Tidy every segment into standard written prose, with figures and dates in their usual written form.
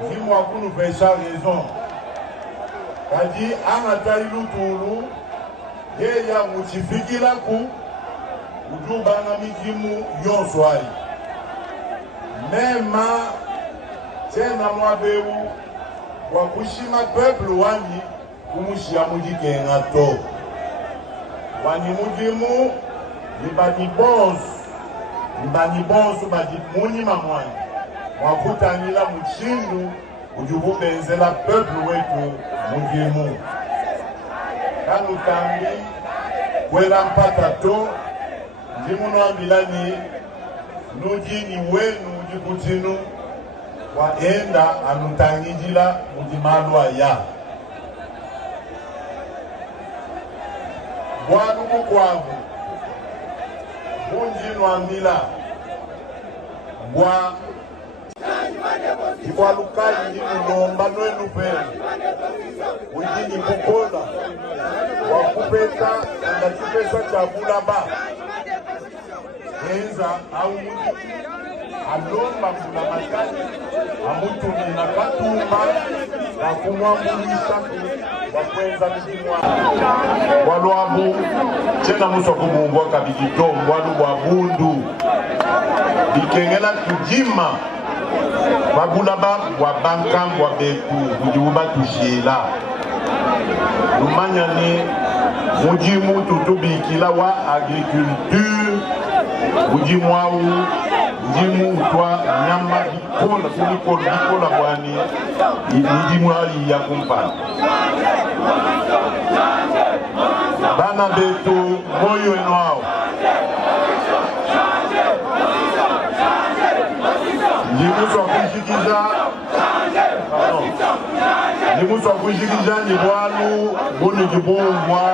dis-moi pour nous faire ça raison. Kadi anatali lutulu yeya muchifikila ku ujubanga mijimu yonswai mema tena mwabeu wakushima peuple wani kumushia mujikenga to wani mujimu nibani bonsu badi muni mamwani mwakutanila muchindu ujububenzela peuple wetu mujimu kanu tambi kwela mpata to ndimuno ambilani nujini wenu ujikutinu waenda anutangijila mujimalwa ya bwanu mukwavu munjinu amila bwa Ikwalukali ni mulomba nwenu penu ujini kukola wakupesa angachipesa chakula ba enza au mutu alomba mula makani amutumina katumba nakumwambulisha wakwenza mjimwa walwabu chena muso kumungwa kabijitomu walu wabundu bikengela tujima babulaba wabankambu wabeku mujibuba tushila lumanya ni mujimu tutubikila wa agriculture mujimu au mujimu utwa nyama bikola bwani mujimu ali ya kumpana bana betu moyo enwao Ndimuso kushikija ni bwalu bunu jibongwa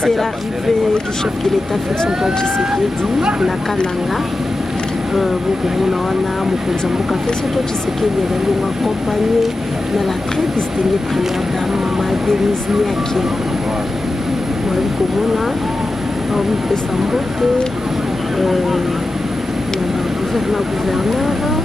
C'est l'arrivée du chef de l'État Félix Antoine Tshisekedi na Kalanga. Beaucoup wana mokonzi mboka Félix Antoine Tshisekedi azali accompagné na la très distinguée première dame Mama Denise Nyaki. Mwali komona amipesa mbote na gouverneur.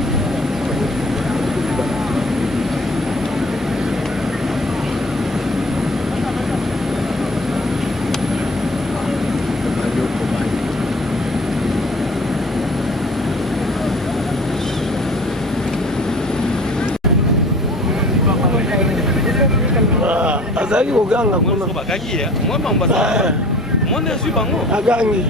Azali oganga kuna bakagia moi ambassadeur moi ne suis pas moi agangi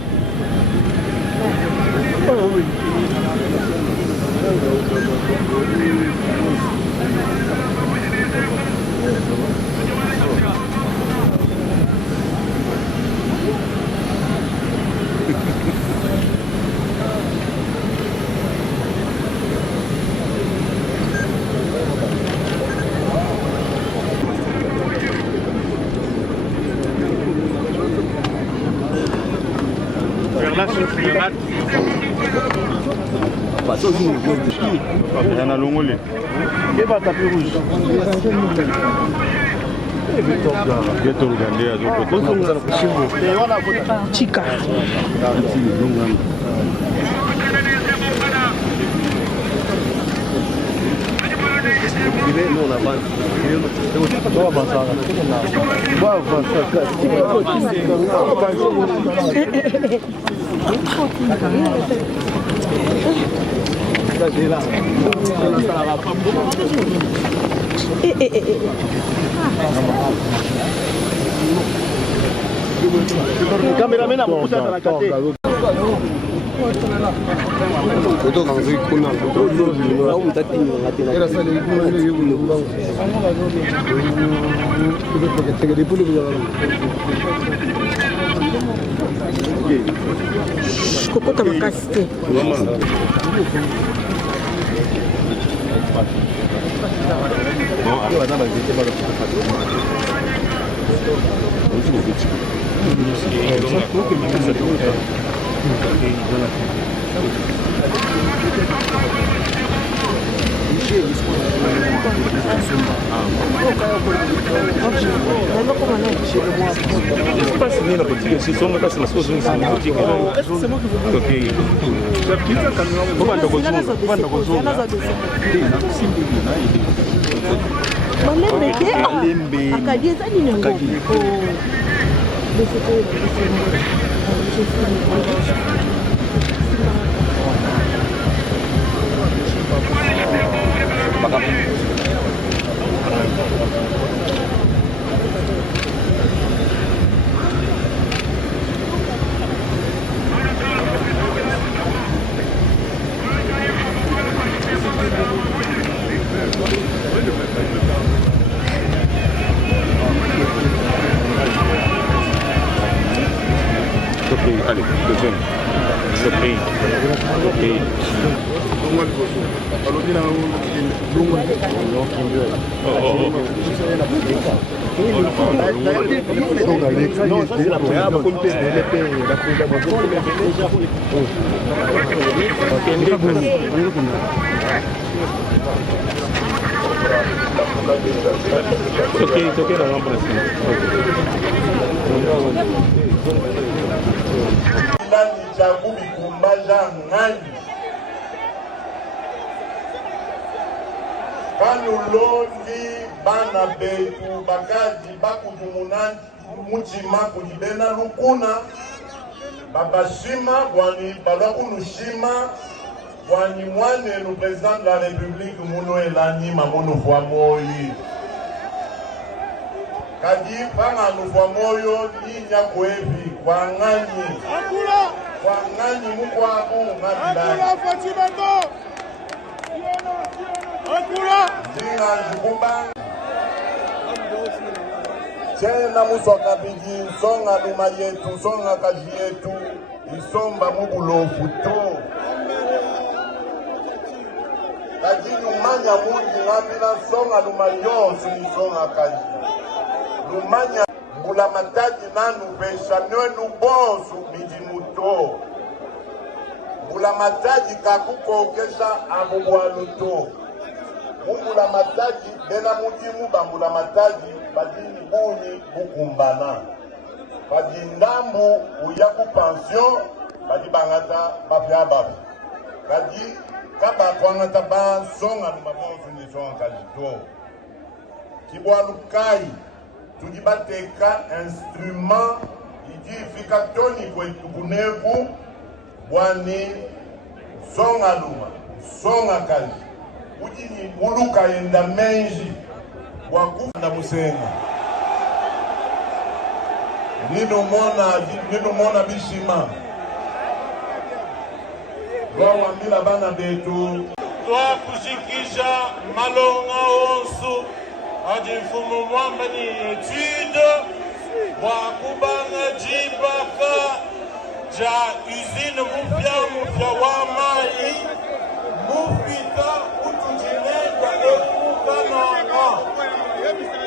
Yana longole. Eba tapis rouge. Chica. Cameraman a poussé dans la carte. Kokota makasi te. Allez, deuxième. Ndani chagu bikumbaja ngani kanulondi bana betu bakaji bakutumunani muchima kujibena lukuna babashima bwani balakunushima bwani mwane nu président de la République muno elani mamono vwa moyi kadi panga nu vwa moyo ninya kwevi kwa ngani mukwa ngabila Jina Jukuba Chena muswaka biji songa luma yetu songa kaji yetu isomba mubulofu to kaji lumanya muji ngabila songa luma yonsu isonga kaji lumanya mbula mataji nanu pesha nwenu bonsu biji muto mbula mataji kakukokesha abubwaluto Mungula mataji bena mujimu bambula mataji badini buni bukumbana badindambu uyaku pension badi bangata bapya babi kadi kaba kwangata ba songa numabonsu ni songa kajito kibwalu kai tujibateka instrument idifika toni kwetukuneku bwani songa luma songa kaji Ujini muluka yenda menji wakufunda musenga nino mona bishima wawambila bana betu twa kushikisha malonga onsu adi mfumo mwamba ni etude wakubanga jibaka ja usine mupya wa mai mufita utujinenda emukananga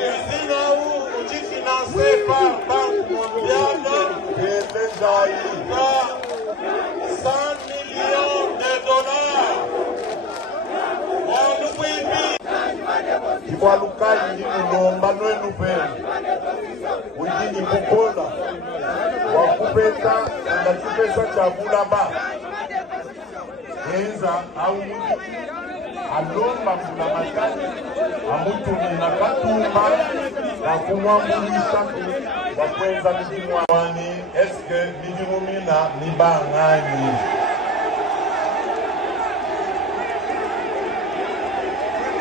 usine u ujifinanse par Banque Mondiale elejayi ka Lupel, Wikini Bukola, Wakupeta, Nakipesa Chabulaba, Enza, Aoudi, Alomba Mulamatani, Amutumi Nakatumba, Wakumwambulisha, Wakwenza Mijimwani, Eske Mijimumina, Nibangani.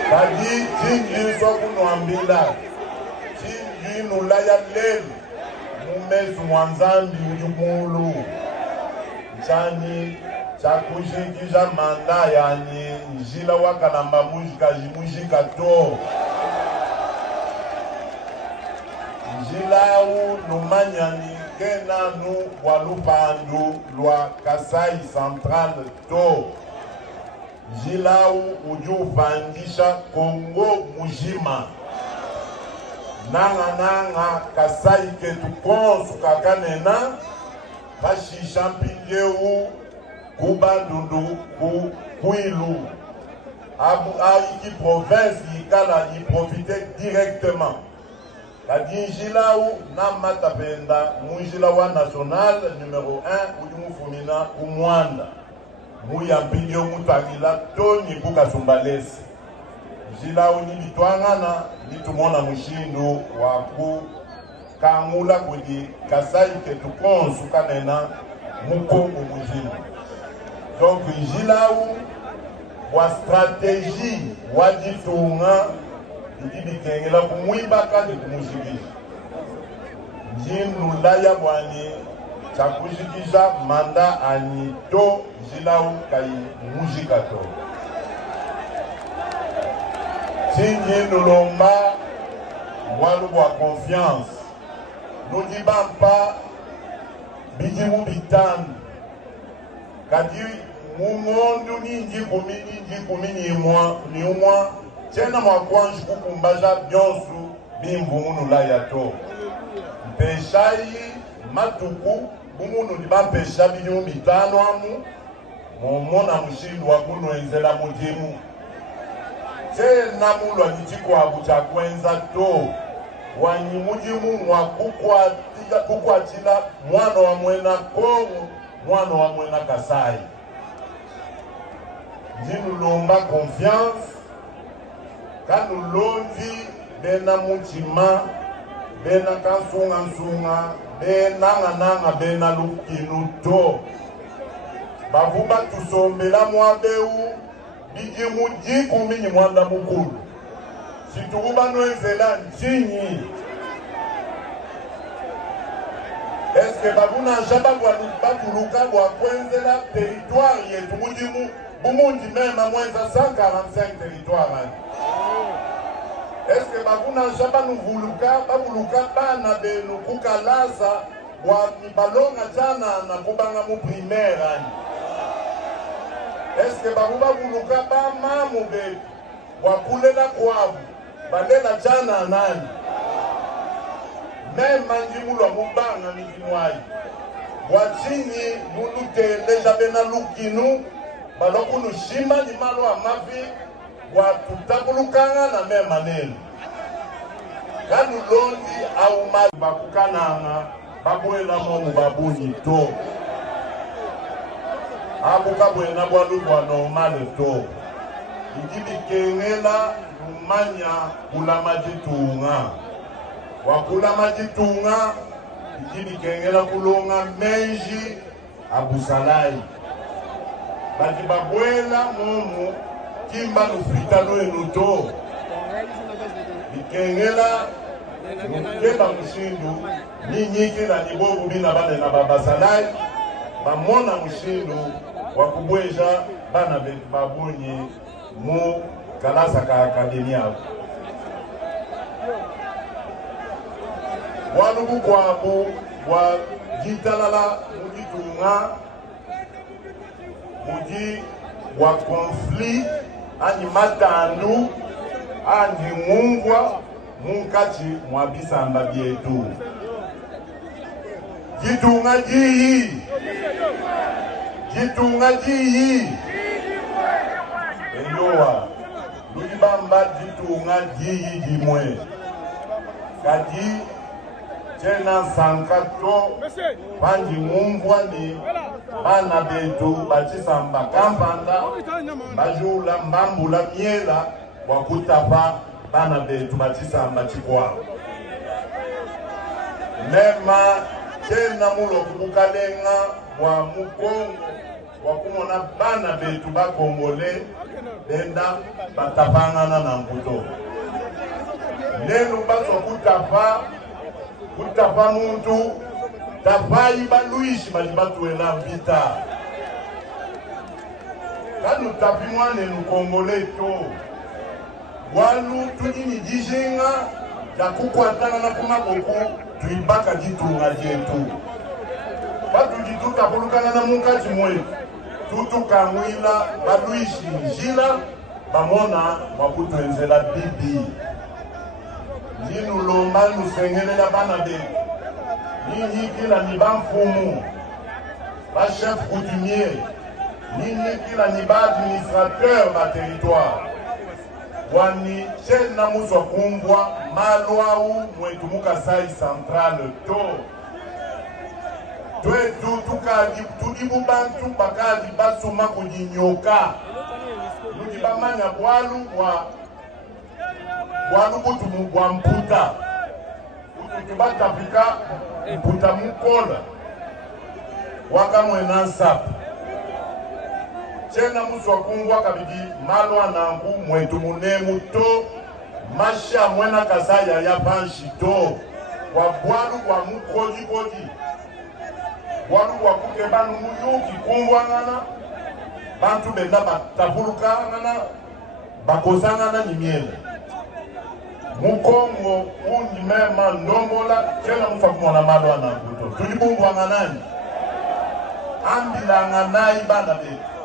Kadi Jingi Sokunoambila, Jingi Nulaya Lel, Mumezu Mwanzambi Ujumulu, Chani, Chakushikisha Manda yani, Njila Wakalamba Mujika Jimujika To. Njila u Numanyani, Kena nu Walupandu, Lwa Kasai Central To. Jilau ujuvandisha Kongo mujima nanga Kasai ketu konsu kakanena kashisha mpingeu kubandundu kuilu aiki province yikala yiprofite directement kadi Jilau na matapenda mujilawa national numéro 1 ujumufumina umwanda Muya mpinyo mutagila toni buka sumbalesi. Jilao ni bitwangana nitumona mushindu waku kangula kudi Kasai ketu konsu kanena mukongo mujindu. Donc jilao wa stratégie wajitunga ikibikengela kumwiba kandi kumushigisha. Jindu laya bwani chakushikisha manda anito Jilau kai mujikato. Tingi nulomba walu wa confiance. Nudibampa bijimu bitan. Kadi mungondu ninji kumini ni umwa. Chena mwakwanji kukumbaja byonsu bimbumunu la yato. Mpeshai matuku bumunu dibapesha bijimu bitano amu. Momona mushindu wakuno enzela mujimu. Che namulwa nichiko abucha kwenza to. Wanyi mujimu wakukwa chila mwana wa mwena Kongo, mwana wa mwena Kasai. Jinu lomba confiance. Kanu londi bena muchima, bena kansunga, bena nanga bena lukinu to. Bavuba tusombela mwabeu bijimu jiku minyi mwanda mukulu situkuba nwenzela nchinyi eske babuna njaba batuluka wakwenzela territoire yetu mujimu bumundi mema mwenza 145 territoire eske babuna njaba nuvuluka babuluka bana benu kukalasa wa mibalonga jana na kubanga mu primaire Eske babuba buluka ba mamu be wakulela kwabu balela jana nani mema njimulwa mubanga mijimwai wachini mulute leja bena lukinu balokunu shima ni malo amavi watutabulukanga na mema nenu kanu londi au mazi bakukananga babuela momu babuni to Abuka buena bwalu bwa normal to. Ikibikengela umanya kula majitunga. Wakula majitunga ikibikengela kulonga menji abusalai. Bati babwela momu kimba nufita no to. Ikengela mukeba mushindu ninyiki na nibobu bina bane na babasalai. Bamona mushindu wakubweja bana betu babunyi mu kalasa ka akademia walubu kwabu wa jitalala mujitunga muji wa konflit ani matandu ani mungwa munkati mwabisamba byetu jitunga jiyi Jitunga jiyi Eyowa Lujibamba jitunga jiyi jimwe kadi tena sankato panji mumbwa ni bana betu bachisamba kampanda bajula mbambula miela wakutapa bana betu bachisamba chikwao nema tena mulo kubukalenga wa mukongo wakumona bana betu bakongole benda batapangana na mbuto nenu baso kutapa muntu tapai baluishi malibatuela vita kanu tapi mwane nukongole to walu tudini jishenga ya kukwatana na kumaboko tuibaka jitunga jetu batu jituka kulukana na mukaji mwetu tutukamwila baluishi njila bamona wakutuenzela bibi ninulomba nusengelela bana betu ninyikila ni bamfumu bachef coutumier ninyikila ni baadministrateur ba territoire wani chena muswa kumbwa malwau mwetu mukasai central to twetu tudibu bantu bakadi basuma kujinyoka nudi bamanya bwalu butumu bwa mputa ututu batapika mputa mukola wakamwena nsapu chena muswa kungwa kabidi malwa nangu mwetu munemu to masha mwena kazaya ya banshi to kwa bwalu kwa mukoji bwalu kwa kukebanu muyuki kungwa ngana bantu benda batapuluka ngana bakozangana ni miele mukongo undi mema ndombola chena mufa kumona malwa nangu to tulibumbwa nganani ambila nganai bana betu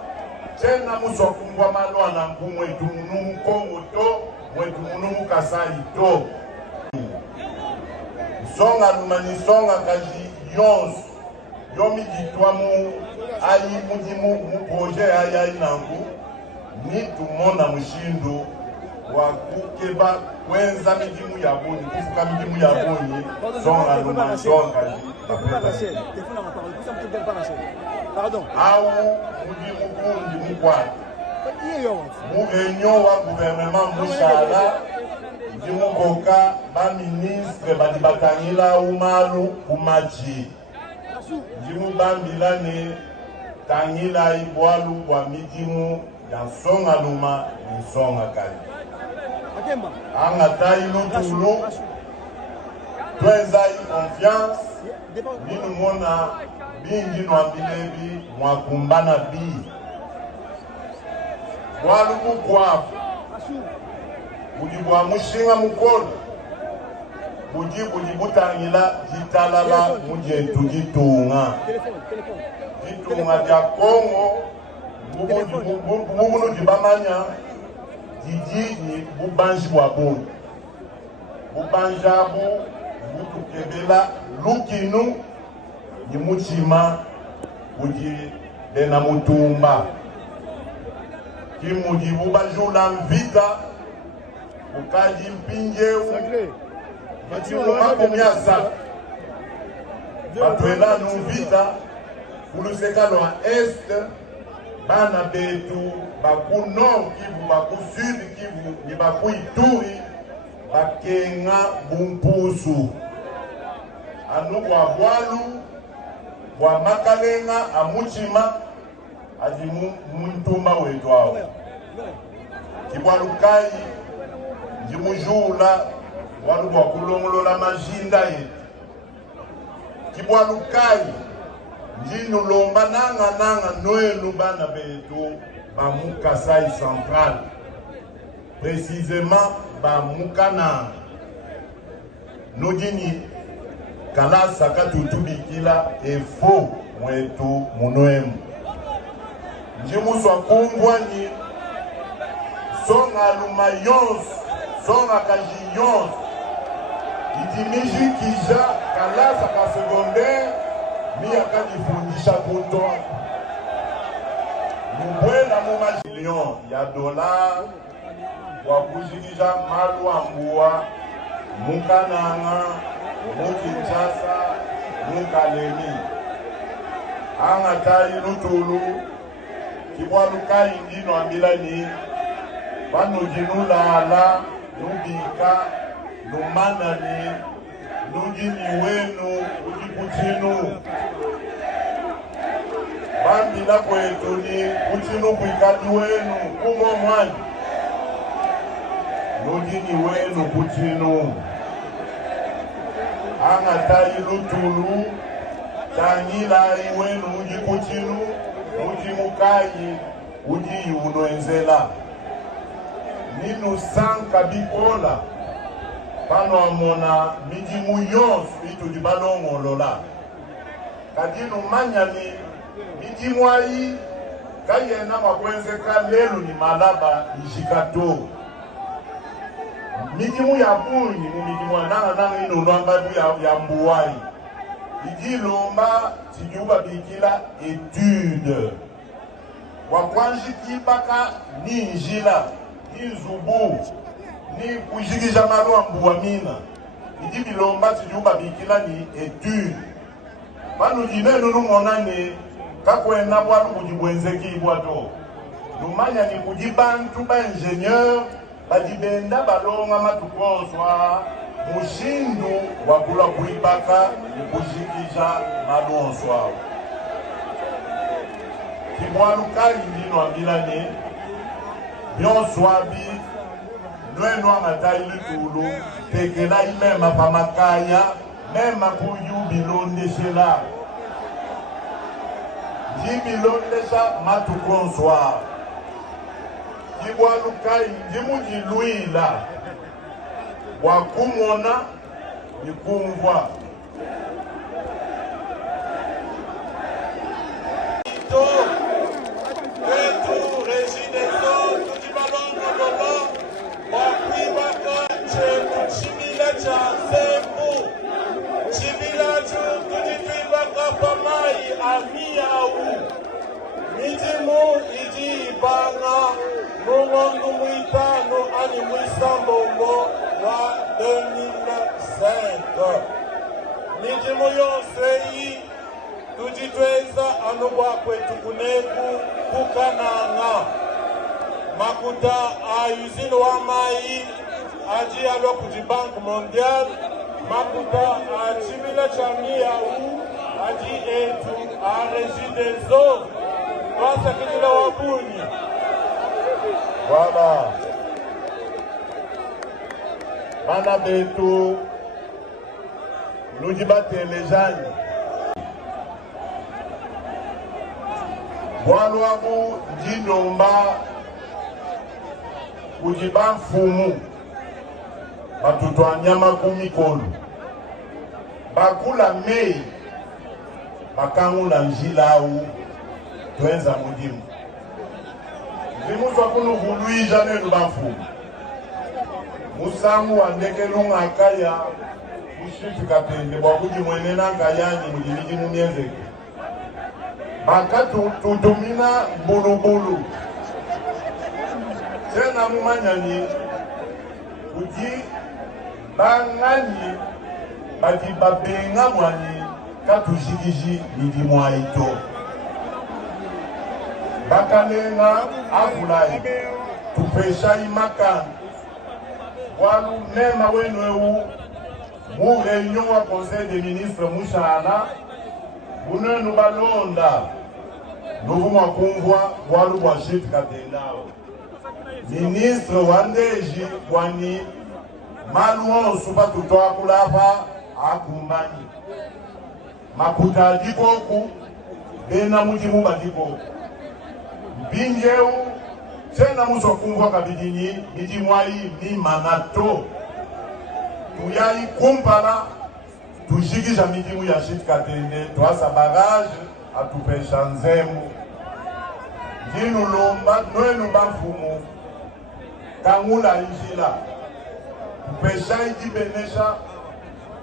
tena muso kungwa malwa na ngumwe tumunumu kongo to mwetu munumu kasai to songa lumani songa kaji yons yomi jitwa mu ayi mujimu muproje ayi nangu ni tumona mushindu wa kukeba kwenza mijimu ya boni kufuka mijimu ya boni songa lumani songa Pardon. Au mujimu kundi mukwati mugenyo wa gouvernement mushala ndimukoka baministre badi batangila umalu kumaji ndimubambila ne tangila ibwalu bwa midimu ya songa luma ni songa kali anga tayi lutulu twenza yi confiance ninu mona bingi nwambilebi mwakumbana bi bwalu mukwafu budi bwa mushinga mukola budi butangila jitalala mujetu jitunga dia Kongo mubunu jibamanya jiji ni bubanji bwa boni bubanjabu butukebela lukinu ni muchima budi dena mutumba kimujibu bajula mvita ukaji mpinjeu makomyaza batwelanu mvita kuluseka lwa este bana betu baku nord kivu baku sud kivu ni baku ituri bakenga bumpusu anu bwa bwalu bwa makalenga amuchima adi muntumba wetu awo kibwalukai ndimujula walu bwa kulongolola majinda yetu kibwalukai ndinulomba nanga noelu bana betu bamukasai central précisément bamukana nodini kalasa katutubikila efo mwetu munoemu ndimuswa kungwani songa luma yonso songa kaji yonso idimiji kija kalasa ka secondaire miya kadifundisha kuto mubwela mumajilion ya dola wakujikija malu ambuwa Mukananga, Mukinshasa, Mukalemi. Angatai Lutulu, Kiwalukai Ndino Ambilani, Panu Jinulala, Nubika, Numanani, Nujini Wenu, Ujikutinu. Bambila kwetuni, Kutinu Kwikati Wenu, Kumo Mwani. Nujini Wenu, Kutinu. Angatai Lutulu, Tangila Iwenu, Ujikutinu, Ujimukai, Uji Unoenzela. Ninu sanka bikola. Pano amona mijimu yonsu itu di balongo lola. Kadinu manyani mijimu ayi kayena makwenzeka lelo ni malaba nishikato. Mijimu ya bunyi ni mijimu nanga ino nwangadu ya mbuwai. Iji lomba tijuba bikila etude. Wakwanji kibaka ni njila, ni nzubu. Ni kujikisha malwa mbuwamina. Idi bilomba tijuba bikila ni etude. Manu jinenu numonane kakwena bwalu kujibwenzeki ibwato. Numanya ni kujibantu ba ingenieur badibenda balonga matukonswa mushindu wakula kuibaka ni kujikisha malonswa. Kibwalu kali ndino ambilani byonswabi Nwenu angatai Lutulu, tekela imema pamakaya, mema kuyu bilonde shela. Jibilonde sha matukonswa. Kibwalukai ndimu jiluila. Wakumona nikumva. Mijimu iji ibanga Mungondu mwitano ani mwisambombo wa 2005. Mijimu yonseyi tujitweza anubwa kwetu kuneku kukananga. Makuta a usine wa mai aji alo kujibank mondial. Makuta a chimila chamia u aji etu a regideso. Wasa kitula wabuni. Voilà. Bana betu nujibate lejani. Bwalu wabu njindomba kujiba mfumu batutwa nyama kumikolu. Bakula mei bakangula njila u tuenza mujimu. Zimuswa kunu huluija nenu bafu. Musangu wandeke lunga akaya ushitu kapende wakuji mwenena kayani mujiliji mumienzeke. Baka tutumina bulu. Tena mumanyani uji bangani bati babenga mwani katujigiji midi mwaito. Bakalenga afulai tupesha imaka walu nema wenwewu mu réunion wa conseil des ministres mushana bunenu balonda novuma kumvwa walu wa shit katendao ministre wandeji wani maluon supa tutoa kulapa akumbani makuta dikoku bena mujimu badikoku Binjeu, tena muso kumvwa kabidini, midimwai mi manato. Tuyai kumpala, tujikisha midimu ya shit katende, tuasa barrage, atupesha nzemu. Jinu lomba, nwenu bamfumu, kangula injila. Tupesha ijibenesha,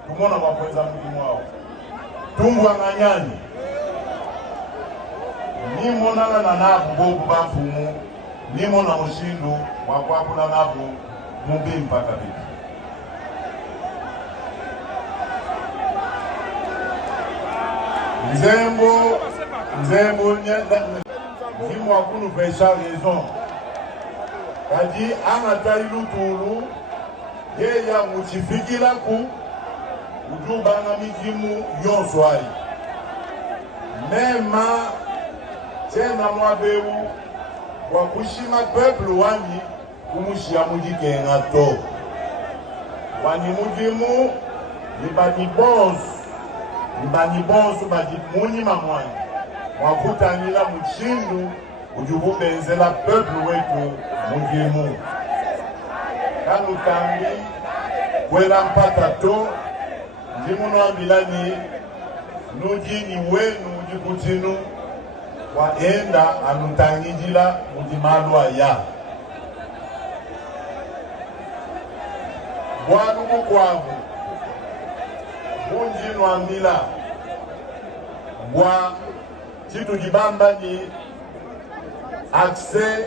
tumona wakweza midimu wao. Tumbwa nganyani. Ni mona na nabu bobu bafumu, ni mona mushindu wakwakula nabu mubimpa kabiti. Nzembo dis-moi pour nous faire ça raison. Kadi angata ilutulu yeya mutifikila ku ujubanga mijimu yonswai. Mema tena mwabeu wakushima peuple wani kumushia mujikenga to. Wani mujimu Nibani bonsu muni mamwani mwakutangila muchindu ujubu benzela peuple wetu mujimu kanu tambi kwela mpata to ndimuno ambilani nujini wenu ujikutinu waenda anutangijila mujimalwa ya bwanuku kwavu munjinu ambila bwa chitu jibamba ni accès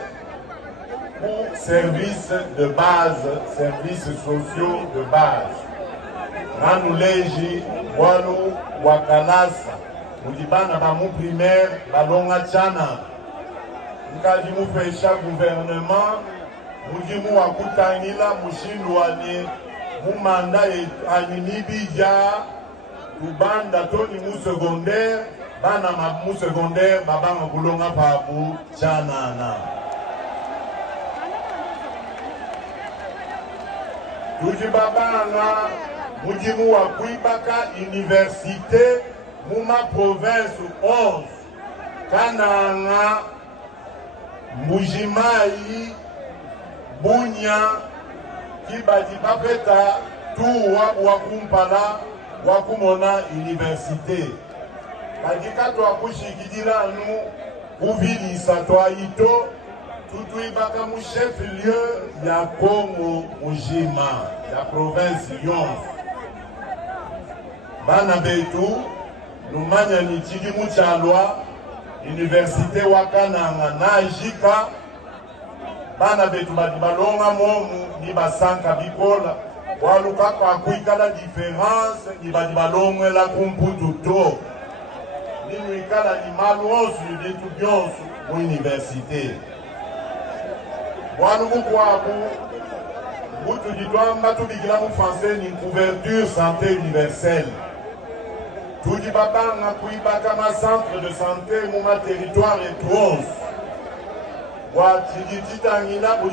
aux services de base, services sociaux de base. Nanu leji wanu wakalasa mujibana bamu primaire balonga chana nkaji mufesha gouvernement mujimu wakutangila mushindu wani mumanda animibija tubanda toni mu secondaire bana mu secondaire babanga kulonga papu chanana tujibabanga mujimu wa kuibaka université muma province 11 kananga mbujimai bunya kibadi bapeta tu wakumpala wakumona université kadika twakushikidila anu kuvilisa twaito tutuibaka mu chef lieu ya Congo mujima ya province yonse bana betu numanya ni chidimu chalwa université wakananga na jika bana betu badi balonga momu ni basanka bikola waluka kwa kuikala différence ni badi balongwe la kumputu to ni ikala ni maluosu betu byonsu mu université waluku kwaku butu ditwamba tubigila mu français ni couverture santé universelle tudi babanga kuibaka ma centre de santé mu ma territoire et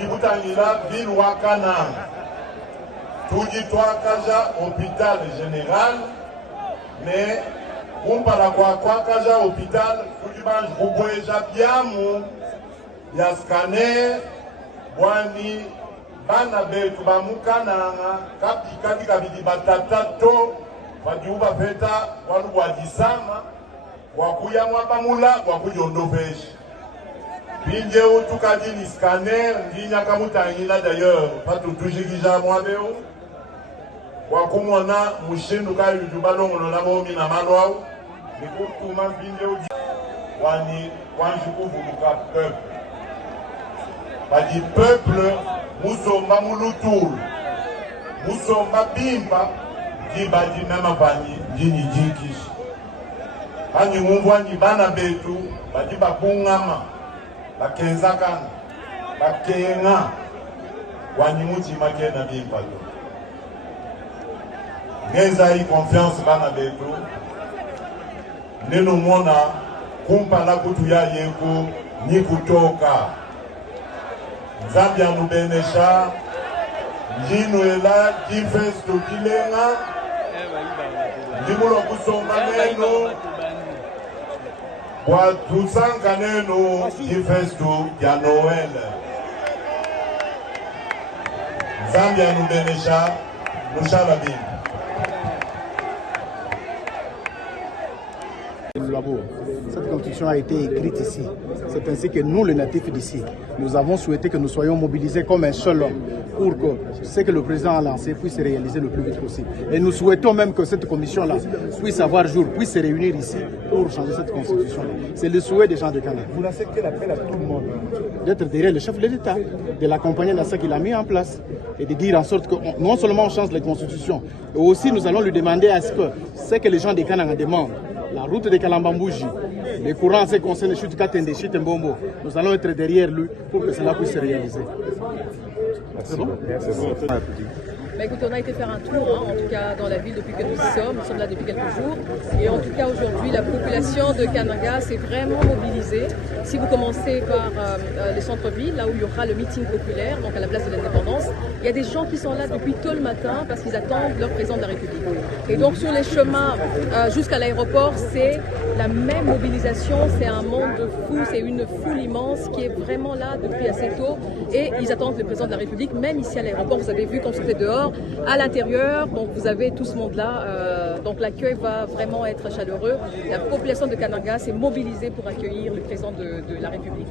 Butangila, ville Wakanang. Tudi Twakaja, hôpital général, mais on parle quoi Kaja, hôpital, Tudi Banj, Bouboeja, Biamu, Yaskane, Wani, Banabe, Tubamukananga, Kapi Kabidi Batatato, Wadiuba Peta, Wanu Wadisama, Wakuya Wapamula, Wakuyondovej. Pinje utukaji ni scanner, ndinya kamutangila d'ailleurs, patu tujigija mwabeo. Wakumwana mushindu kayu jubalongo na bomi na malwao. Nikutuma pinje uji. Wani wanjukuvu luka peuple. Badi peuple, musomba mulutul. Musomba bimba, jibadi mema bani, jini jikish. Hani mumwani bana betu, badi bakungama. Bakenzakana, bakenga, wanimuti makena bimpato. Ngeza hii confiance bana betu, neno mona kumpa la kutu ya yeko ni kutoka. Zambia nubenesha, njinu ela, jifesto kilenga, njimulo kusomba neno, kwa tusanga neno jifesto ya Noel. Zambia nubenesha, nushalabini. Cette constitution a été écrite ici. C'est ainsi que nous, les natifs d'ici, nous avons souhaité que nous soyons mobilisés comme un seul homme pour que ce que le président a lancé puisse se réaliser le plus vite possible. Et nous souhaitons même que cette commission-là puisse avoir jour, puisse se réunir ici pour changer cette constitution-là. C'est le souhait des gens de Canada. Vous lancez quel appel à tout le monde? D'être derrière le chef de l'État, de l'accompagner dans ce qu'il a mis en place et de dire en sorte que non seulement on change les constitutions, mais aussi nous allons lui demander à ce que les gens de Canada demandent, la route de Kalambambouji, les courants en ce qui concerne Chute Katende, Chute Mbombo, nous allons être derrière lui pour que cela puisse se réaliser. C'est bon? Bah écoute, on a été faire un tour, en tout cas dans la ville depuis que nous y sommes. Nous sommes là depuis quelques jours. Et en tout cas aujourd'hui, la population de Kananga s'est vraiment mobilisée. Si vous commencez par les centres-villes, là où il y aura le meeting populaire, donc à la place de l'Indépendance, il y a des gens qui sont là depuis tôt le matin parce qu'ils attendent leur président de la République. Et donc sur les chemins jusqu'à l'aéroport, c'est la même mobilisation. C'est un monde de fous, c'est une foule immense qui est vraiment là depuis assez tôt. Et ils attendent le président de la République, même ici à l'aéroport. Vous avez vu quand c'était dehors. À l'intérieur, donc vous avez tout ce monde-là, donc l'accueil va vraiment être chaleureux. La population de Kananga s'est mobilisée pour accueillir le président de la République.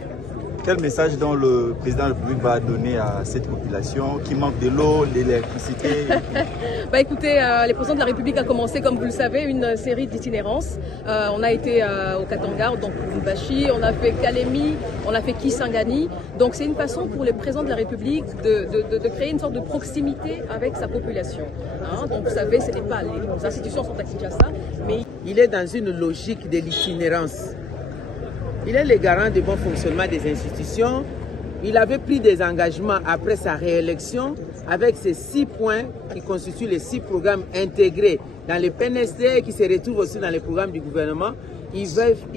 Quel message donc le président de la République va donner à cette population qui manque de l'eau, de l'électricité? Bah écoutez, le président de la République a commencé, comme vous le savez, une série d'itinérances. On a été au Katanga, donc Lubumbashi, on a fait Kalemi, on a fait Kisangani. Donc c'est une façon pour le président de la République de créer une sorte de proximité avec sa population. Donc vous savez, ce n'est pas les institutions sont à Kinshasa, mais il est dans une logique de l'itinérance. Il est le garant du bon fonctionnement des institutions. Il avait pris des engagements après sa réélection avec ces 6 points qui constituent les 6 programmes intégrés dans le PNSD qui se retrouvent aussi dans les programmes du gouvernement. Il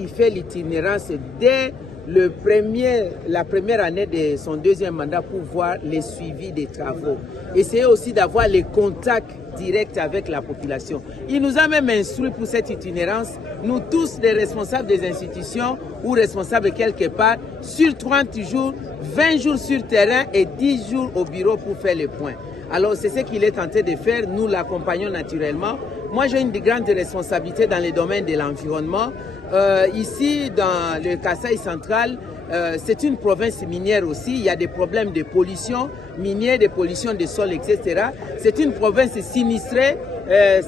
fait l'itinérance dès la première année de son 2e mandat pour voir les suivis des travaux. Essayer aussi d'avoir les contacts directs avec la population. Il nous a même instruit pour cette itinérance, nous tous les responsables des institutions ou responsables quelque part, sur 30 jours, 20 jours sur terrain et 10 jours au bureau pour faire le point. Alors c'est ce qu'il est tenté de faire, nous l'accompagnons naturellement. Moi j'ai une grande responsabilité dans le domaine de l'environnement. Ici dans le Kasaï central, c'est une province minière aussi, il y a des problèmes de pollution minière, de pollution des sols, etc. C'est une province sinistrée,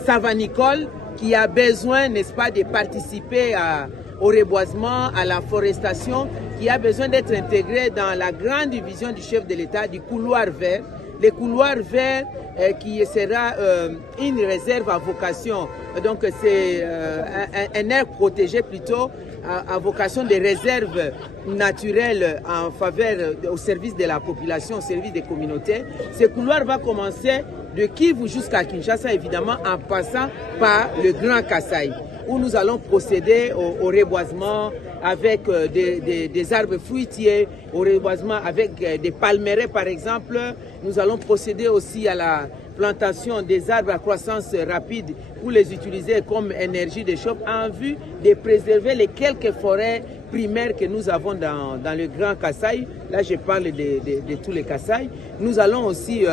savanicole, qui a besoin, n'est-ce pas, de participer au reboisement, à la forestation, qui a besoin d'être intégrée dans la grande vision du chef de l'État du couloir vert. Le couloir vert qui sera une réserve à vocation, donc c'est un aire protégé plutôt, à vocation de réserve naturelle en faveur, au service de la population, au service des communautés. Ce couloir va commencer de Kivu jusqu'à Kinshasa, évidemment, en passant par le Grand Kasaï, où nous allons procéder au reboisement avec des arbres fruitiers, au reboisement avec des palmeraies par exemple. Nous allons procéder aussi à la plantation des arbres à croissance rapide pour les utiliser comme énergie de chauffe en vue de préserver les quelques forêts primaires que nous avons dans le Grand Kasaï. Là, je parle de tous les Kasaï. Nous allons aussi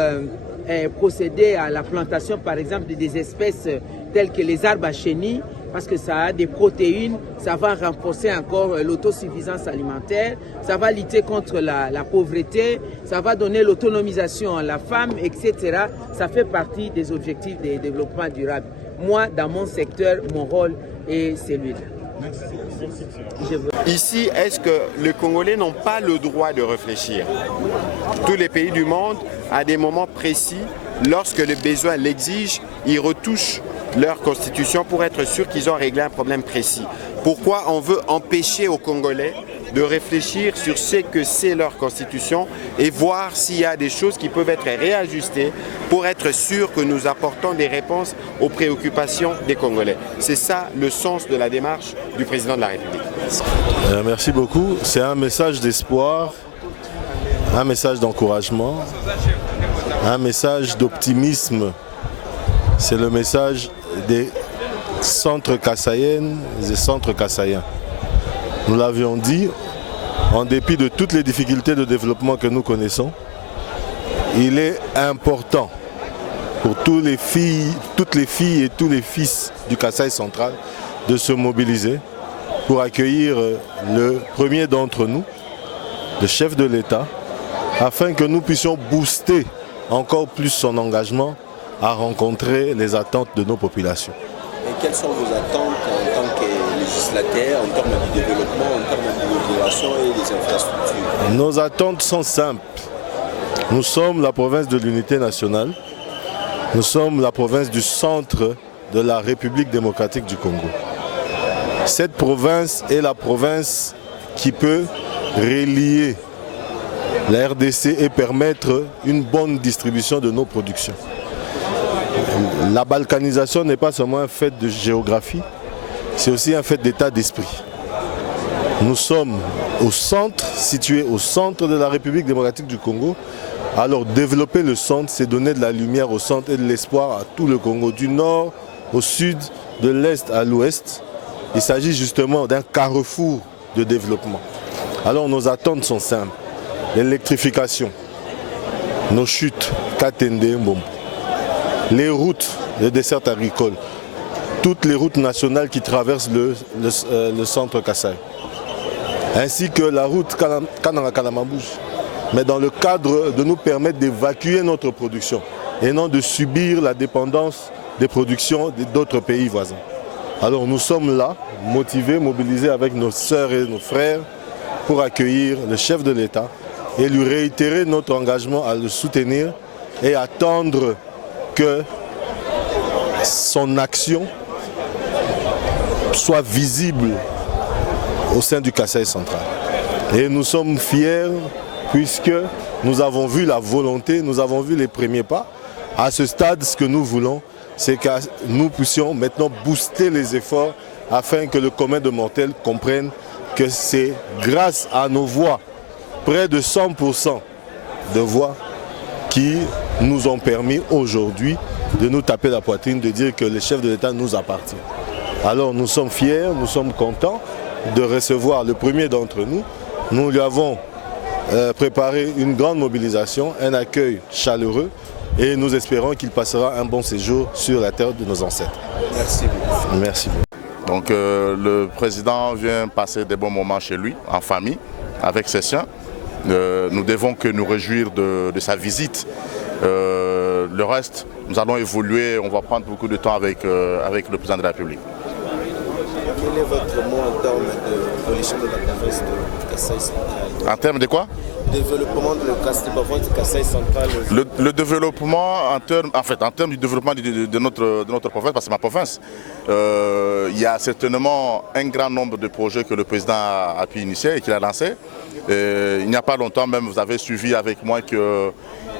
procéder à la plantation, par exemple, des espèces telles que les arbres à chenilles, parce que ça a des protéines, ça va renforcer encore l'autosuffisance alimentaire, ça va lutter contre la pauvreté, ça va donner l'autonomisation à la femme, etc. Ça fait partie des objectifs de développement durable. Moi, dans mon secteur, mon rôle est celui-là. Ici, est-ce que les Congolais n'ont pas le droit de réfléchir? Tous les pays du monde, à des moments précis, lorsque le besoin l'exige, ils retouchent leur constitution pour être sûr qu'ils ont réglé un problème précis. Pourquoi on veut empêcher aux Congolais de réfléchir sur ce que c'est leur constitution et voir s'il y a des choses qui peuvent être réajustées pour être sûr que nous apportons des réponses aux préoccupations des Congolais. C'est ça le sens de la démarche du président de la République. Merci beaucoup. C'est un message d'espoir, un message d'encouragement, un message d'optimisme. C'est le message des centres kassaïennes et des centres kassaïens. Nous l'avions dit, en dépit de toutes les difficultés de développement que nous connaissons, il est important pour toutes les filles et tous les fils du Kasaï central de se mobiliser pour accueillir le premier d'entre nous, le chef de l'État, afin que nous puissions booster encore plus son engagement à rencontrer les attentes de nos populations. Et quelles sont vos attentes en tant que législateur, en termes de développement, en termes de migration et des infrastructures? Nos attentes sont simples. Nous sommes la province de l'unité nationale. Nous sommes la province du centre de la République démocratique du Congo. Cette province est la province qui peut relier la RDC et permettre une bonne distribution de nos productions. La balkanisation n'est pas seulement un fait de géographie, c'est aussi un fait d'état d'esprit. Nous sommes au centre, situés au centre de la République démocratique du Congo. Alors développer le centre, c'est donner de la lumière au centre et de l'espoir à tout le Congo, du nord au sud, de l'est à l'ouest. Il s'agit justement d'un carrefour de développement. Alors nos attentes sont simples. L'électrification, nos chutes, Katende, Mbombo, les routes, les dessertes agricoles, toutes les routes nationales qui traversent le centre Kasaï, ainsi que la route Kananga-Kalamambouche, mais dans le cadre de nous permettre d'évacuer notre production et non de subir la dépendance des productions d'autres pays voisins. Alors nous sommes là, motivés, mobilisés avec nos sœurs et nos frères pour accueillir le chef de l'État et lui réitérer notre engagement à le soutenir et attendre que son action soit visible au sein du Kasaï central. Et nous sommes fiers puisque nous avons vu la volonté, nous avons vu les premiers pas. À ce stade, ce que nous voulons, c'est que nous puissions maintenant booster les efforts afin que le commun de mortels comprenne que c'est grâce à nos voix, près de 100% de voix qui nous ont permis aujourd'hui de nous taper la poitrine, de dire que le chef de l'État nous appartient. Alors nous sommes fiers, nous sommes contents de recevoir le premier d'entre nous. Nous lui avons préparé une grande mobilisation, un accueil chaleureux et nous espérons qu'il passera un bon séjour sur la terre de nos ancêtres. Merci beaucoup. Merci beaucoup. Donc le président vient passer des bons moments chez lui, en famille, avec ses siens. Nous devons que nous réjouir de sa visite. Le reste, nous allons évoluer, on va prendre beaucoup de temps avec le président de la République. Quel est votre mot en termes d'évolution de la province de Kasaï central? En termes de quoi? Développement de la province de Kasaï central. Le développement, en termes du développement de notre province, parce que c'est ma province, il y a certainement un grand nombre de projets que le président a pu initier et qu'il a lancés. Il n'y a pas longtemps même, vous avez suivi avec moi que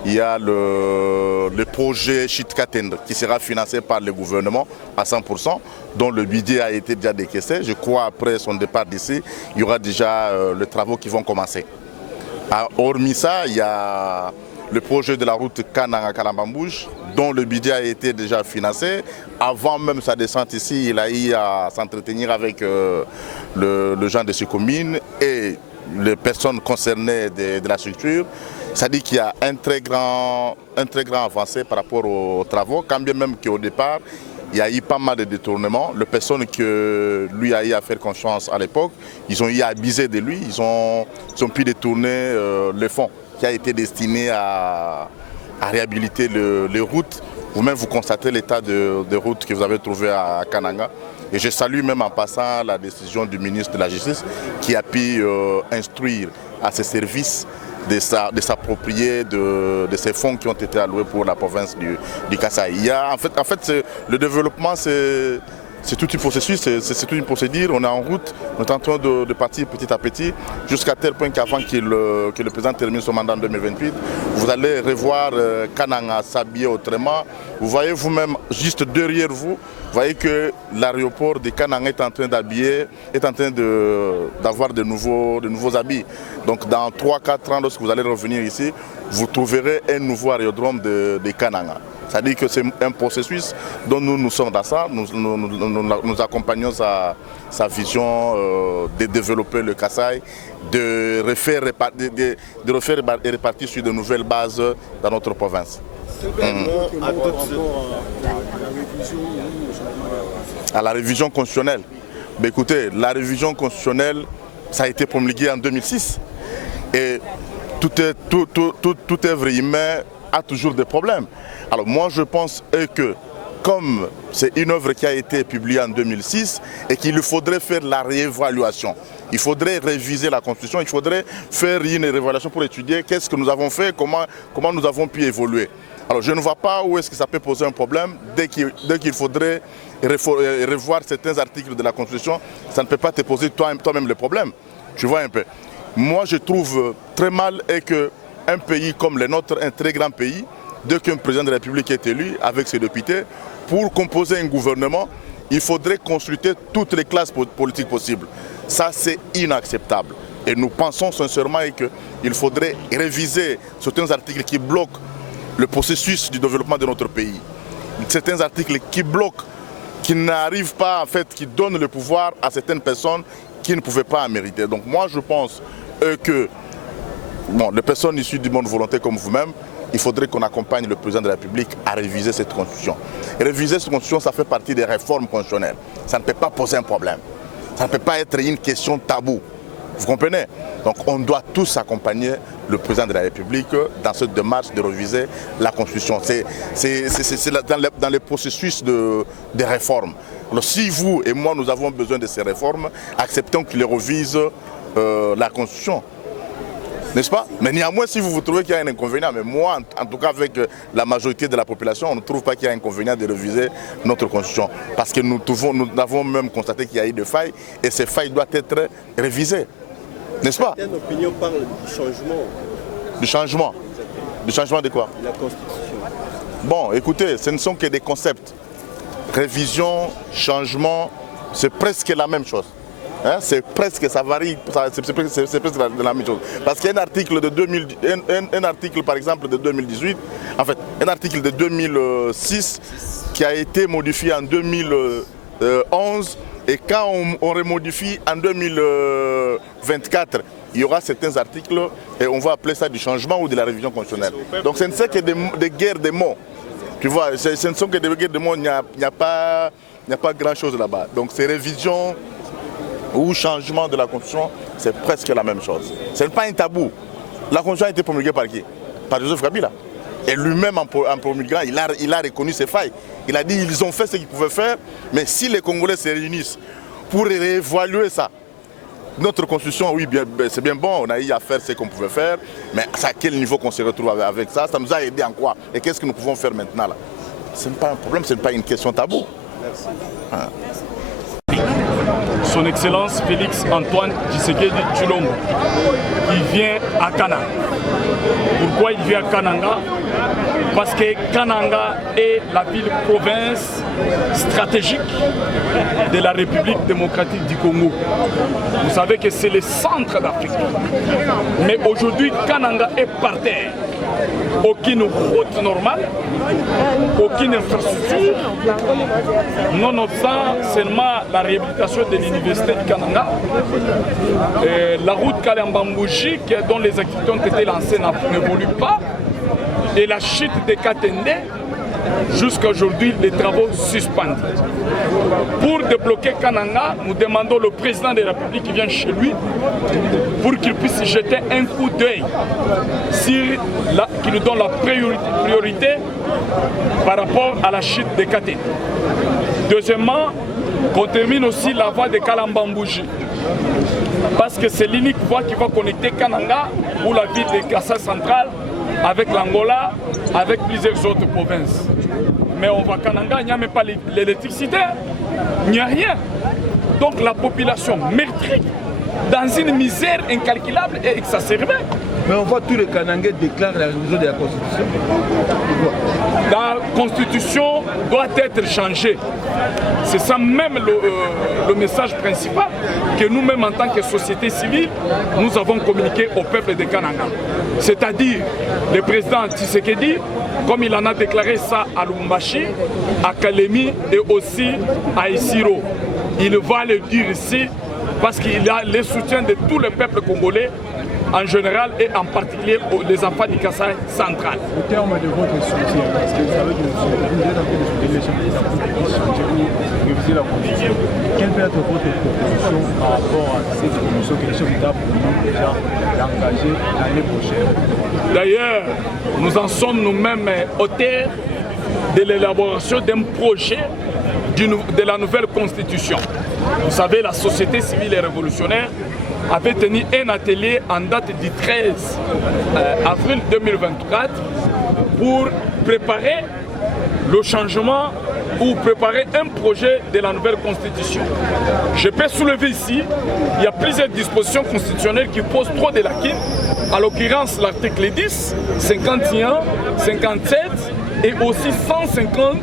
il y a le projet Chitkatend qui sera financé par le gouvernement à 100%, dont le budget a été déjà décaissé. Je crois après son départ d'ici, il y aura déjà les travaux qui vont commencer. Hormis ça, il y a le projet de la route Kananga-Kalamambouche, dont le budget a été déjà financé. Avant même sa descente ici, il a eu à s'entretenir avec le gens de ces communes et les personnes concernées de la structure. Ça dit qu'il y a un très grand avancé par rapport aux travaux, quand bien même qu'au départ, il y a eu pas mal de détournements. Les personnes que lui a eu à faire confiance à l'époque, ils ont eu à abuser de lui, ils ont pu détourner les fonds qui a été destiné à réhabiliter les routes. Vous-même, vous constatez l'état de routes que vous avez trouvé à Kananga. Et je salue même en passant la décision du ministre de la Justice qui a pu instruire à ses services de s'approprier de ces fonds qui ont été alloués pour la province du Kasaï. En fait, le développement, c'est tout un processus, c'est toute une procédure. On est en route, on est en train de partir petit à petit, jusqu'à tel point qu'avant que le président termine son mandat en 2028, vous allez revoir Kananga s'habiller autrement. Vous voyez vous-même, juste derrière vous, vous voyez que l'aéroport de Kananga est en train d'habiller, est en train d'avoir de nouveaux habits. Donc dans 3-4 ans, lorsque vous allez revenir ici, vous trouverez un nouveau aérodrome de Kananga. C'est-à-dire que c'est un processus dont nous sommes dans ça, nous accompagnons sa vision de développer le Kasaï, de refaire et répartir sur de nouvelles bases dans notre province. À la révision constitutionnelle. Mais écoutez, la révision constitutionnelle, ça a été promulgué en 2006. Et tout œuvre humain a toujours des problèmes. Alors moi je pense que comme c'est une œuvre qui a été publiée en 2006 et qu'il faudrait faire la réévaluation, il faudrait réviser la Constitution, il faudrait faire une réévaluation pour étudier qu'est-ce que nous avons fait, comment nous avons pu évoluer. Alors je ne vois pas où est-ce que ça peut poser un problème dès qu'il faudrait revoir certains articles de la Constitution. Ça ne peut pas te poser toi-même le problème. Tu vois un peu. Moi je trouve très mal qu'un pays comme le nôtre, un très grand pays, dès qu'un président de la République est élu avec ses députés, pour composer un gouvernement, il faudrait consulter toutes les classes politiques possibles. Ça c'est inacceptable. Et nous pensons sincèrement qu'il faudrait réviser certains articles qui bloquent le processus du développement de notre pays. Certains articles qui bloquent, qui n'arrivent pas, en fait, qui donnent le pouvoir à certaines personnes qui ne pouvaient pas en mériter. Donc moi je pense que les personnes issues du monde volonté comme vous-même, il faudrait qu'on accompagne le président de la République à réviser cette constitution. Et réviser cette constitution, ça fait partie des réformes constitutionnelles. Ça ne peut pas poser un problème. Ça ne peut pas être une question taboue. Vous comprenez? Donc on doit tous accompagner le président de la République dans cette démarche de réviser la Constitution. C'est dans le processus des réformes. Alors si vous et moi nous avons besoin de ces réformes, acceptons qu'il révise la Constitution. N'est-ce pas? Mais néanmoins, si vous trouvez qu'il y a un inconvénient, mais moi, en tout cas avec la majorité de la population, on ne trouve pas qu'il y a un inconvénient de réviser notre Constitution. Parce que nous avons même constaté qu'il y a eu des failles et ces failles doivent être révisées. N'est-ce pas? Certaines opinions parlent du changement. Du changement? Du changement de quoi? La Constitution. Bon, écoutez, ce ne sont que des concepts. Révision, changement, c'est presque la même chose. Hein, c'est presque, ça varie, c'est presque la même chose. Parce qu'il y a un article, un article par exemple de 2018, en fait, un article de 2006 qui a été modifié en 2011 et quand on remodifie en 2024, il y aura certains articles et on va appeler ça du changement ou de la révision constitutionnelle. Donc ce ne sont que des guerres de mots. Tu vois, ce ne sont que des guerres de mots, il n'y a pas grand chose là-bas. Donc ces révisions ou changement de la Constitution, c'est presque la même chose. Ce n'est pas un tabou. La Constitution a été promulguée par qui? Par Joseph Kabila. Et lui-même, en promulguant, il a reconnu ses failles. Il a dit qu'ils ont fait ce qu'ils pouvaient faire, mais si les Congolais se réunissent pour réévaluer ça, notre Constitution, oui, c'est bien bon, on a eu à faire ce qu'on pouvait faire, mais à quel niveau qu'on se retrouve avec ça? Ça nous a aidé en quoi? Et qu'est-ce que nous pouvons faire maintenant là? Ce n'est pas un problème, ce n'est pas une question tabou. Merci. Hein. Son Excellence Félix Antoine Tshisekedi Tshilombo, qui vient à Kananga. Pourquoi il vient à Kananga? Parce que Kananga est la ville-province stratégique de la République démocratique du Congo. Vous savez que c'est le centre d'Afrique. Mais aujourd'hui, Kananga est par terre. Aucune route normale, aucune infrastructure, nonobstant seulement la réhabilitation de l'université du Kananga, la route Kalembambouji dont les activités ont été lancées n'évolue pas, et la chute de Katende, jusqu'à aujourd'hui, les travaux suspendus. Pour débloquer Kananga, nous demandons au président de la République qui vient chez lui pour qu'il puisse jeter un coup d'œil, qui nous donne la priorité par rapport à la chute de Katende. Deuxièmement, qu'on termine aussi la voie de Kalembambouji, parce que c'est l'unique voie qui va connecter Kananga ou la ville de Kassai centrale avec l'Angola, avec plusieurs autres provinces. Mais on va à Kananga, il n'y a même pas l'électricité, il n'y a rien. Donc la population meurtrie, dans une misère incalculable et exacerbée. Mais on voit tous les Kanangais déclarent la révision de la Constitution. La Constitution doit être changée. C'est ça même le message principal que nous-mêmes en tant que société civile, nous avons communiqué au peuple de Kananga. C'est-à-dire le président Tshisekedi, comme il en a déclaré ça à Lubumbashi, à Kalemi et aussi à Isiro. Il va le dire ici parce qu'il a le soutien de tout le peuple congolais en général et en particulier les enfants du Kassai central. Au terme de votre soutien, parce que vous savez que vous êtes en train de soutenir les gens qui changer ou réviser la Constitution, quelle peut être votre proposition par rapport à cette promotion que les chefs d'État proposent déjà d'engager l'année prochaine? D'ailleurs, nous en sommes nous-mêmes auteurs de l'élaboration d'un projet de la nouvelle Constitution. Vous savez, la société civile et révolutionnaire avait tenu un atelier en date du 13 avril 2024 pour préparer le changement ou préparer un projet de la nouvelle constitution. Je peux soulever ici, il y a plusieurs dispositions constitutionnelles qui posent trop de lacunes, à l'occurrence l'article 10, 51, 57 et aussi 150,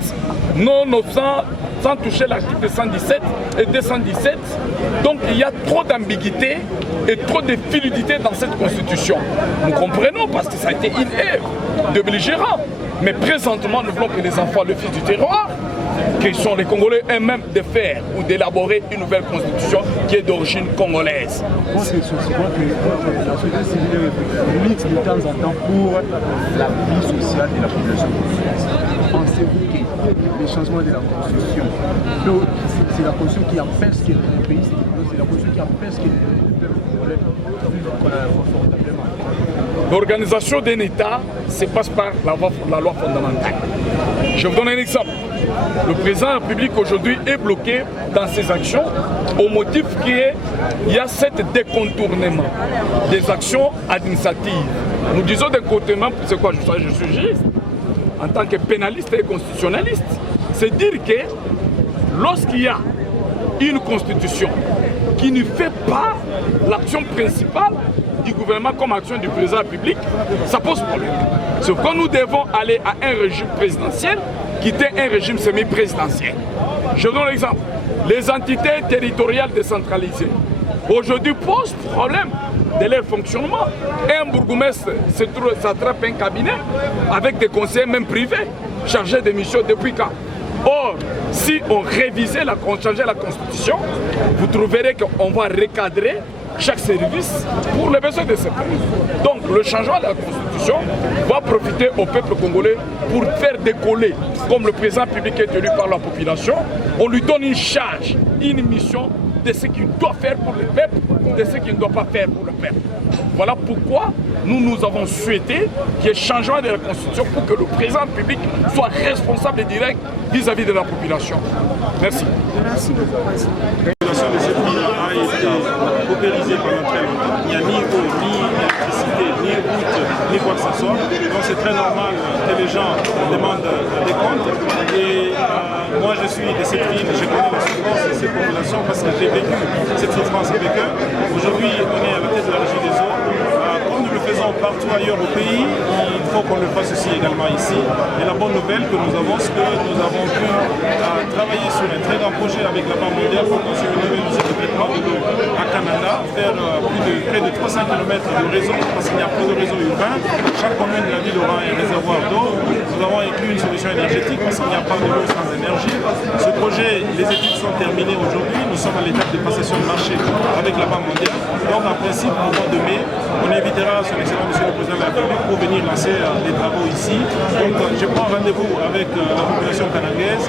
sans toucher l'article 117 et 217. Donc il y a trop d'ambiguïté et trop de fluidité dans cette constitution. Nous comprenons parce que ça a été une ère de belligérants. Mais présentement, nous voulons que les enfants, le fils du terroir, qui sont les Congolais eux-mêmes, de faire ou d'élaborer une nouvelle constitution qui est d'origine congolaise. Moi, c'est quoi que la société civile lutte de temps en temps pour la vie sociale de la population congolaise. Pensez-vous que les changements de la constitution, c'est la constitution qui empêche que le pays s'équilibre, c'est la constitution qui empêche que le peuple congolais confortablement. L'organisation d'un État se passe par la loi fondamentale. Je vous donne un exemple. Le président de la République aujourd'hui est bloqué dans ses actions au motif qu'il y a cet décontournement des actions administratives. Nous disons décontournement, c'est quoi? Je suis juriste, en tant que pénaliste et constitutionnaliste. C'est dire que lorsqu'il y a une constitution qui ne fait pas l'action principale du gouvernement comme action du président de la République, ça pose problème. C'est pourquoi nous devons aller à un régime présidentiel qui était un régime semi-présidentiel. Je donne l'exemple. Les entités territoriales décentralisées aujourd'hui posent problème de leur fonctionnement. Un bourgmestre s'attrape un cabinet avec des conseillers même privés chargés des missions depuis quand? Or, si on changeait la constitution, vous trouverez qu'on va recadrer chaque service pour les besoins de ce pays. Donc le changement de la constitution va profiter au peuple congolais pour faire décoller, comme le président public est élu par la population, on lui donne une charge, une mission de ce qu'il doit faire pour le peuple, de ce qu'il ne doit pas faire pour le peuple. Voilà pourquoi nous avons souhaité qu'il y ait changement de la constitution pour que le président public soit responsable et direct vis-à-vis de la population. Merci. Merci beaucoup, président. La population de cette ville a été paupérisée pendant très longtemps. Il n'y a ni eau, ni électricité, ni route, ni quoi que ce soit. Donc c'est très normal que les gens demandent des comptes. Et moi je suis de cette ville, je connais la souffrance de cette population parce que j'ai vécu cette souffrance avec eux. Aujourd'hui on est à la tête de la régie des eaux. Comme nous le faisons partout ailleurs au pays, il faut qu'on le fasse aussi également ici. Et la bonne nouvelle que nous avons, c'est que nous avons pu travailler sur un très grand projet avec la Banque mondiale pour construire une nouvelle usine de traitement de l'eau à Canada, faire près de 300 km de réseau, parce qu'il n'y a plus de réseau urbain. Chaque commune de la ville aura un réservoir d'eau. Nous avons inclus une solution énergétique parce qu'il n'y a pas de l'eau sans énergie. Ce projet, les études sont terminées aujourd'hui. Nous sommes à l'étape de passation de marché avec la Banque mondiale. Donc en principe, au mois de mai, on invitera son excellent monsieur le président de la République pour venir lancer les travaux ici. Donc je prends rendez-vous avec la population canangaise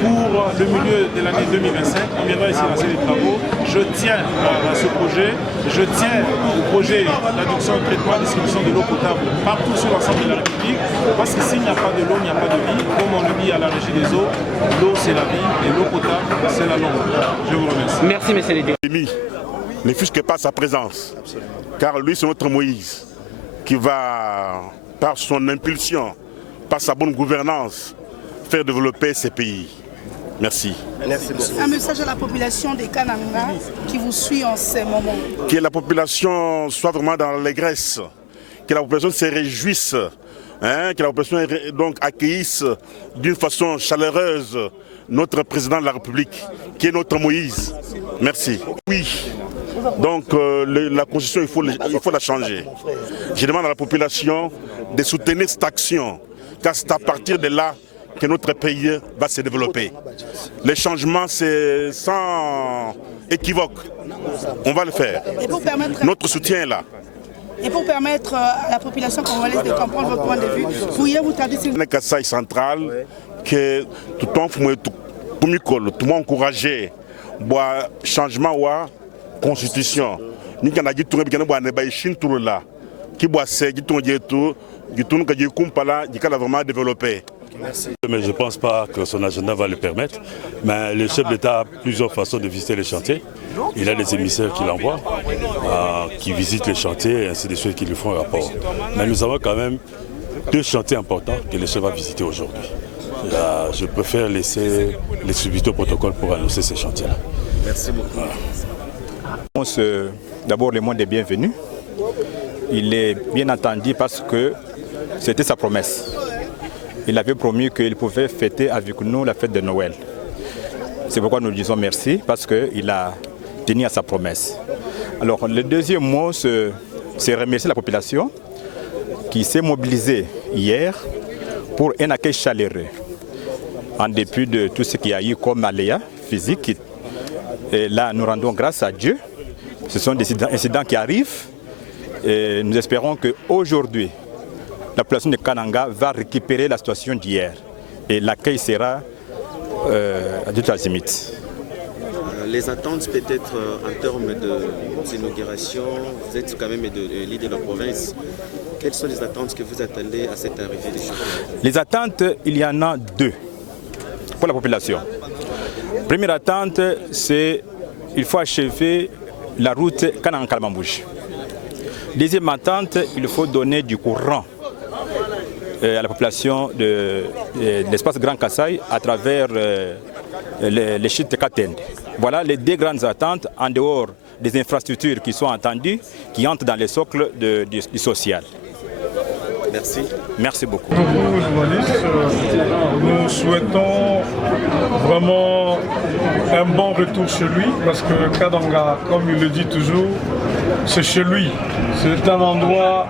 pour le milieu de l'année 2025. On viendra ici lancer les travaux. Je tiens à ce projet. Je tiens au projet d'adduction, traitement, distribution de l'eau potable partout sur l'ensemble de la République. Parce que s'il n'y a pas de l'eau, il n'y a pas de vie. Comme on le dit à la régie des eaux, l'eau c'est la vie et l'eau potable c'est la langue. Je vous remercie. Merci, monsieur le député. Ne fût-ce pas sa présence, car lui c'est notre Moïse qui va, par son impulsion, par sa bonne gouvernance, faire développer ces pays. Merci. Merci beaucoup. Un message à la population des Kananga qui vous suit en ces moments. Que la population soit vraiment dans l'allégresse, que la population se réjouisse, que la population donc accueillisse d'une façon chaleureuse notre président de la République, qui est notre Moïse. Merci. Oui. Donc la Constitution, il faut la changer. Je demande à la population de soutenir cette action, car c'est à partir de là que notre pays va se développer. Les changements, c'est sans équivoque. On va le faire. Notre soutien est là. Et pour permettre à la population congolaise de comprendre votre point de vue, pourriez-vous traduire le Kassai central, que tout le monde encouragé le changement de la constitution. Nous avons dit que nous avons vraiment développé. Mais je ne pense pas que son agenda va le permettre. Mais le chef d'État a plusieurs façons de visiter les chantiers. Il a des émissaires qu'il envoie, qui visitent les chantiers et ainsi de suite, qui lui font un rapport. Mais nous avons quand même 2 chantiers importants que le chef va visiter aujourd'hui. Je préfère laisser les subsidios au protocole pour annoncer ces chantiers-là. Merci beaucoup. D'abord, le monde est bienvenu. Il est bien entendu parce que c'était sa promesse. Il avait promis qu'il pouvait fêter avec nous la fête de Noël. C'est pourquoi nous disons merci, parce qu'il a tenu à sa promesse. Alors, le deuxième mot, c'est remercier la population qui s'est mobilisée hier pour un accueil chaleureux, en dépit de tout ce qu'il y a eu comme aléa physique. Et là, nous rendons grâce à Dieu. Ce sont des incidents qui arrivent. Et nous espérons qu'aujourd'hui, la population de Kananga va récupérer la situation d'hier. Et l'accueil sera à tout azimut. Les attentes peut-être en termes d'inauguration, vous êtes quand même leader de la province. Quelles sont les attentes que vous attendez à cette arrivée des choses? Les attentes, il y en a 2 pour la population. Première attente, c'est qu'il faut achever la route Kananga-Kalmambouji. Deuxième attente, il faut donner du courant à la population de l'espace Grand Kassai à travers les chutes Katende. Voilà les 2 grandes attentes en dehors des infrastructures qui sont attendues, qui entrent dans les socles du social. Merci. Merci beaucoup. Nous, journalistes, nous souhaitons vraiment un bon retour chez lui, parce que Kananga, comme il le dit toujours, c'est chez lui. C'est un endroit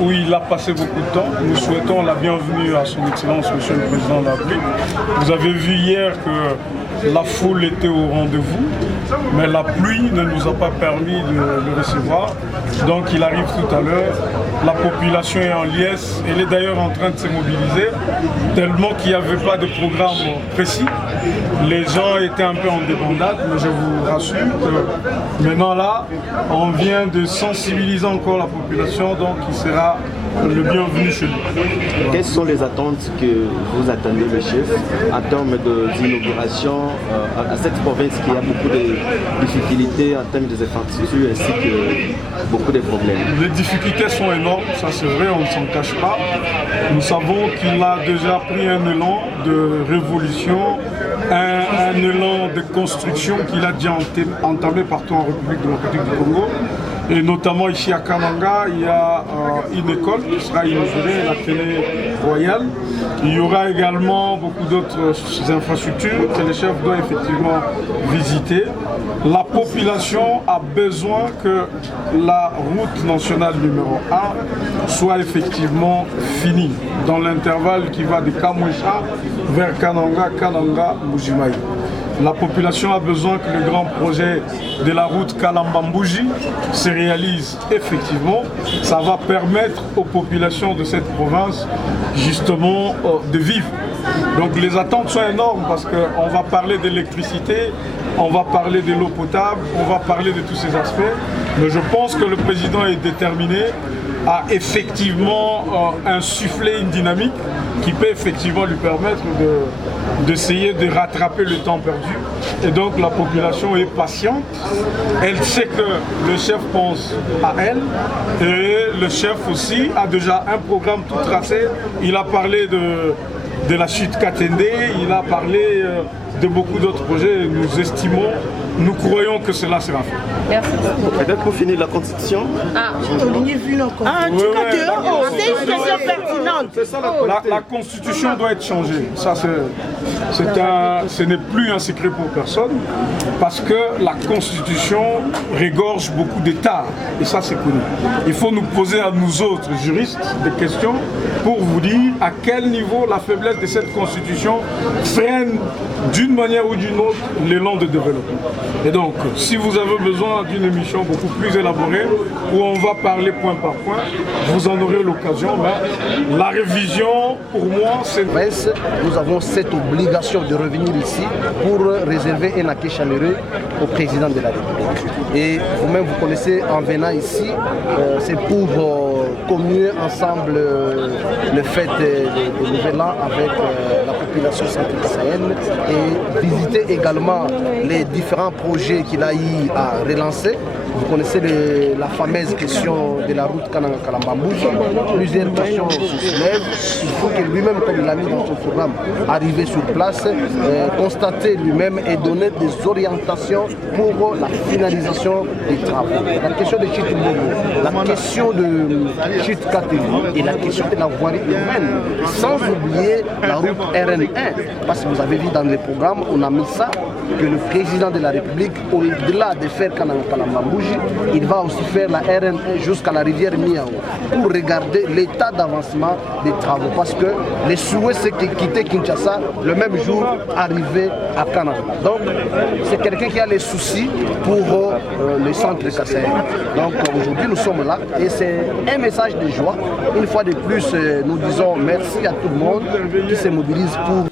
où il a passé beaucoup de temps. Nous souhaitons la bienvenue à son Excellence, Monsieur le Président de la République. Vous avez vu hier que la foule était au rendez-vous, mais la pluie ne nous a pas permis de le recevoir. Donc il arrive tout à l'heure. La population est en liesse. Elle est d'ailleurs en train de se mobiliser, tellement qu'il n'y avait pas de programme précis. Les gens étaient un peu en débandade, mais je vous rassure que maintenant là, on vient de sensibiliser encore la population, donc il sera le bienvenu chez nous. Quelles sont les attentes que vous attendez, le chef, en termes d'inauguration à cette province qui a beaucoup de difficultés en termes des infrastructures ainsi que beaucoup de problèmes? Les difficultés sont énormes, ça c'est vrai, on ne s'en cache pas. Nous savons qu'il a déjà pris un élan de révolution, un élan de construction qu'il a déjà entamé partout en République démocratique du Congo. Et notamment ici à Kananga, il y a une école qui sera inaugurée, la télé royale. Il y aura également beaucoup d'autres infrastructures que le chef doit effectivement visiter. La population a besoin que la route nationale numéro 1 soit effectivement finie dans l'intervalle qui va de Kamoucha vers Kananga, Kananga-Mbujimaï. La population a besoin que le grand projet de la route Kalambambouji se réalise effectivement. Ça va permettre aux populations de cette province justement de vivre. Donc les attentes sont énormes parce qu'on va parler d'électricité, on va parler de l'eau potable, on va parler de tous ces aspects. Mais je pense que le président est déterminé à effectivement insuffler une dynamique qui peut effectivement lui permettre d'essayer de rattraper le temps perdu. Et donc la population est patiente. Elle sait que le chef pense à elle. Et le chef aussi a déjà un programme tout tracé. Il a parlé de la chute Katende, il a parlé de beaucoup d'autres projets. Nous estimons, nous croyons que cela sera fait. Merci. Peut-être pour finir la Constitution. C'est une question pertinente. La Constitution doit être changée. Ça, ce n'est plus un secret pour personne, parce que la Constitution régorge beaucoup d'états. Et ça, c'est connu. Il faut nous poser à nous autres juristes des questions pour vous dire à quel niveau la faiblesse de cette Constitution freine d'une manière ou d'une autre l'élan de développement. Et donc, si vous avez besoin d'une émission beaucoup plus élaborée, où on va parler point par point, vous en aurez l'occasion. Mais la révision, pour moi, c'est... Nous avons cette obligation de revenir ici pour réserver un accueil chaleureux au président de la République. Et vous-même, vous connaissez, en venant ici, c'est pour communier ensemble le fait de Nouvel An avec la population centre-kassaïenne et visiter également les différents projets qu'il a eu à relancer Vous connaissez la fameuse question de la route Kananga-Kalambambouji. Plusieurs questions se soulèvent. Il faut que lui-même, comme il l'a mis dans son programme, arriver sur place, constater lui-même et donner des orientations pour la finalisation des travaux. La question de Chit-Mbongo, la question de Chit-Kateli et la question de la voirie urbaine, sans oublier la route RN1. Parce que vous avez vu dans les programmes, on a mis ça, que le président de la République, au-delà de faire Kananga-Kalambambouji, il va aussi faire la RN1 jusqu'à la rivière Miao pour regarder l'état d'avancement des travaux. Parce que les souhaits, c'est de quitter Kinshasa le même jour, arriver à Kananga. Donc, c'est quelqu'un qui a les soucis pour le centre de Kassai. Donc, aujourd'hui, nous sommes là et c'est un message de joie. Une fois de plus, nous disons merci à tout le monde qui se mobilise pour